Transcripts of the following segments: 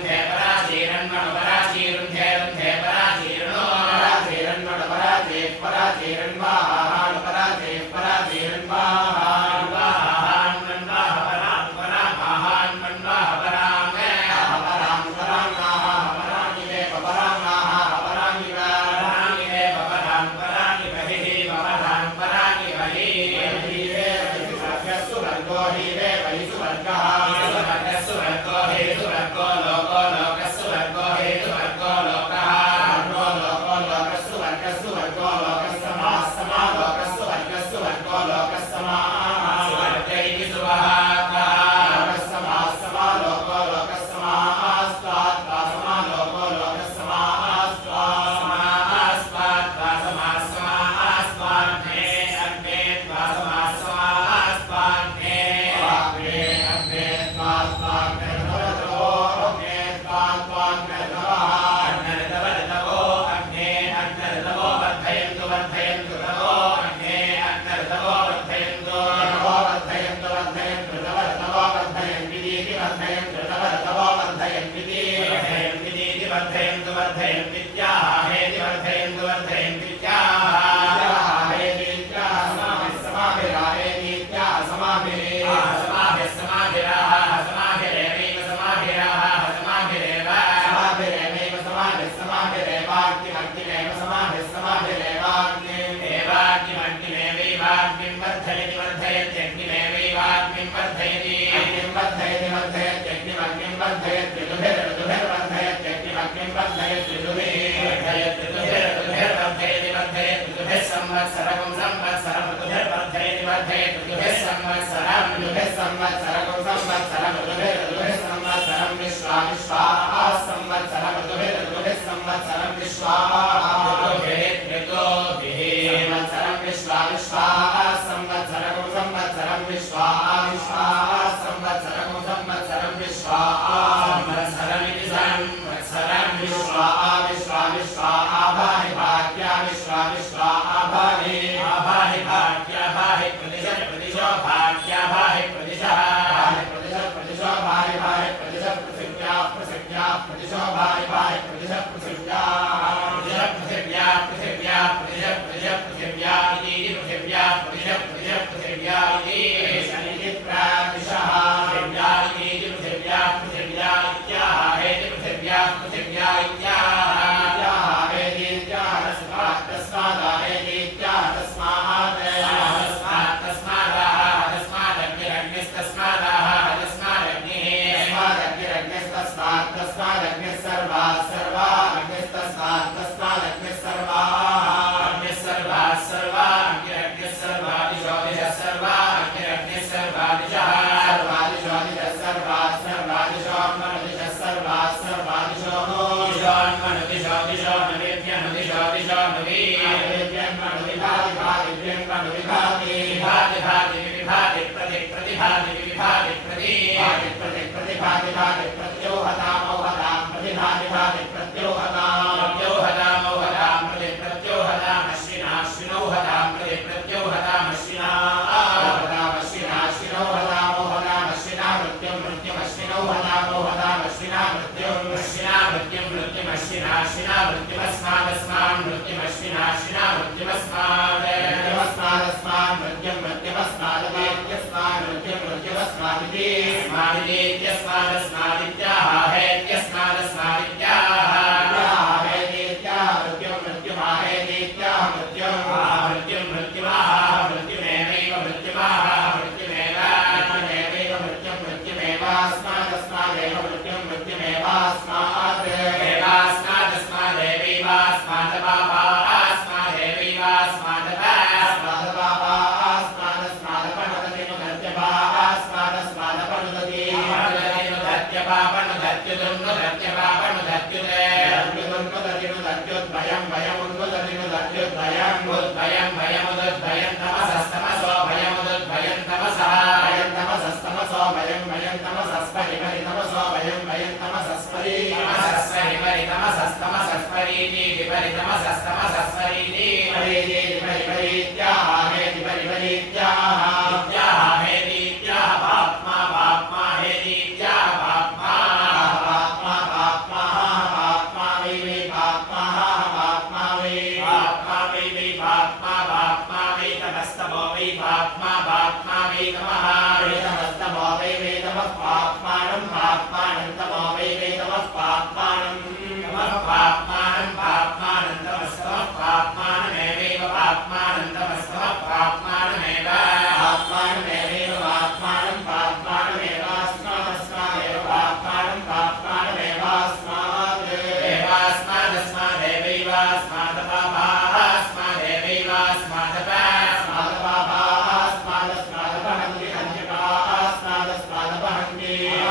Peraji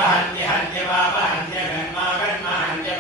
हन्त्य हन्त्य पाप हन्त्य कर्म कर्म हन्त्य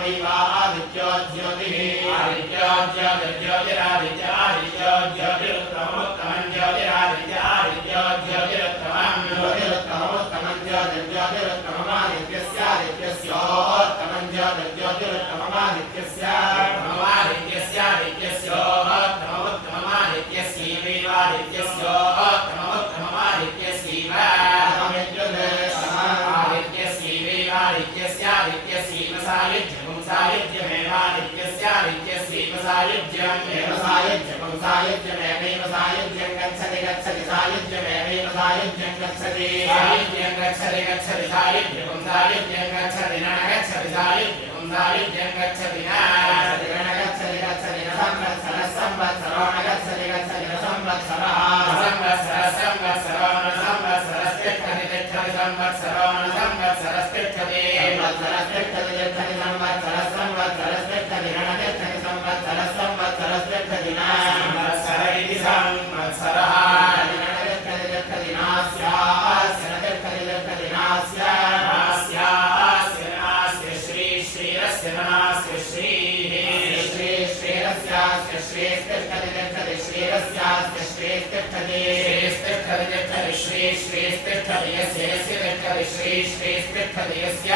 आदित्यो ज्योतिः आदित्यो ज्योतिरादित्य आदित्यो ज्योतिरुत्तमोत्तमं ज्योतिरादित्य आदित्यो ज्योतिरुत्तमं ज्योतिरुत्तमोत्तमं ज्योतिरुत्तममादित्यस्यादित्यस्योत्तमं सायुज्यमेव सायुज्यं गच्छति गच्छति सायुज्यमेव सायुज्यं गच्छति सायुज्यं गच्छति गच्छति सायुज्यं सायुज्यं गच्छति न गच्छति सायुज्यं सायुज्यं गच्छति न गच्छति गच्छति न संवत्सरः संवत्सरो न गच्छति गच्छति न संवत्सरः संवत्सरः संवत्सरो न संवत्सरस्तिष्ठति तिष्ठति संवत्सरो न संवत्सरस्तिष्ठति संवत्सरस्तिष्ठति तिष्ठति संवत्सरः संवत्सरस्तिष्ठति न तिष्ठति संवत्सरः संवत्सरस्तिष्ठति न संवत्सर इति संवत्सरः तिष्ठति नास्यास्य न तिष्ठति तिष्ठति नास्यास्य नास्य श्री श्रीरस्य नास्य श्रीः श्री श्रीरस्यास्य श्रीस्तिष्ठति तिष्ठति श्रीरस्यास्य श्रीस्तिष्ठति श्रीस्तिष्ठति तिष्ठति श्री श्रीस्तिष्ठति यस्य यस्य तिष्ठति श्री श्रीस्तिष्ठति यस्य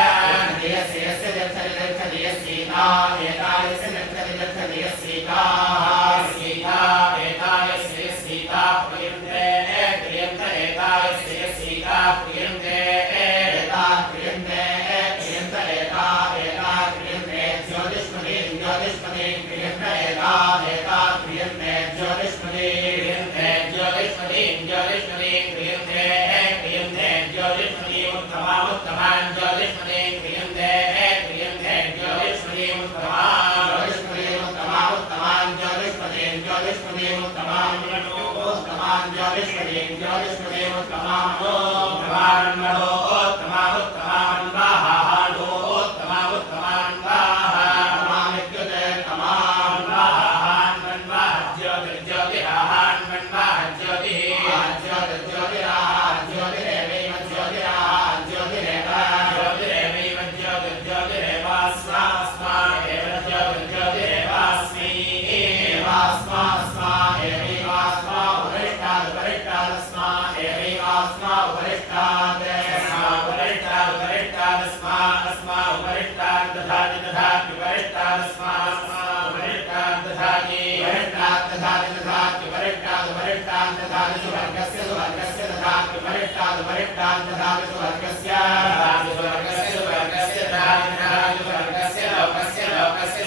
यस्य यस्य तिष्ठति तिष्ठति यस्यैता एतायस्य तिष्ठति तिष्ठति यस्यैताः सीता एतायस्य यस्यैता प्रियन्ते प्रियन्त एतायस्य यस्यैता प्रियन्ते एता प्रियन्ते प्रियन्त एता एता प्रियन्ते ज्योतिष्मती ज्योतिष्मती प्रियन्त एता एता प्रियन्ते ज्योतिष्मती प्रियन्ते ज्योतिष्मती ज्योतिष्मती प्रियन्ते प्रियन्ते ज्योतिष्मती उत्तमा उत्तमान् ज्योतिष्मती प्रियन्ते प्रियन्ते ज्योतिष्मती उत्तमा ज्योतिष्मती उत्तमा उत्तमान् ज्योतिष्मती ज्योतिष्मती उत्तमान् उत्तमान् ज्योतिष्मती ज्योतिष्मती उत्तमान् उत्तमान् उत्तमा उत्तमान् वाहान् उत्तमा उत्तमान् वाहान् विद्युते तमान् वाहान् मन्वाह ज्योतिर्ज्योतिराहान् मन्वाह ज्योतिः ज्योतिर्ज्योतिराः ज्योतिरेवैव ज्योतिराः ज्योतिरेव ज्योतिरेवैव ज्योतिर्ज्योतिरेवास्मा अस्मा एव ज्योतिर्ज्योतिरेवास्मि एवास्मा अस्मा एवैवास्मा उपरिष्टात् उपरिष्टादस्मा एवैवास्मा उपरिष्टात् उपरिष्टादस्मा अस्मा उपरिष्टात् दधाति दधाति उपरिष्टादस्मा अस्मा उपरिष्टात् दधाति उपरिष्टात् दधाति दधाति उपरिष्टात् उपरिष्टात् दधाति सुवर्गस्य सुवर्गस्य दधाति उपरिष्टात् उपरिष्टात् दधाति सुवर्गस्य दधाति सुवर्गस्य सुवर्गस्य दधाति दधाति सुवर्गस्य लोकस्य लोकस्य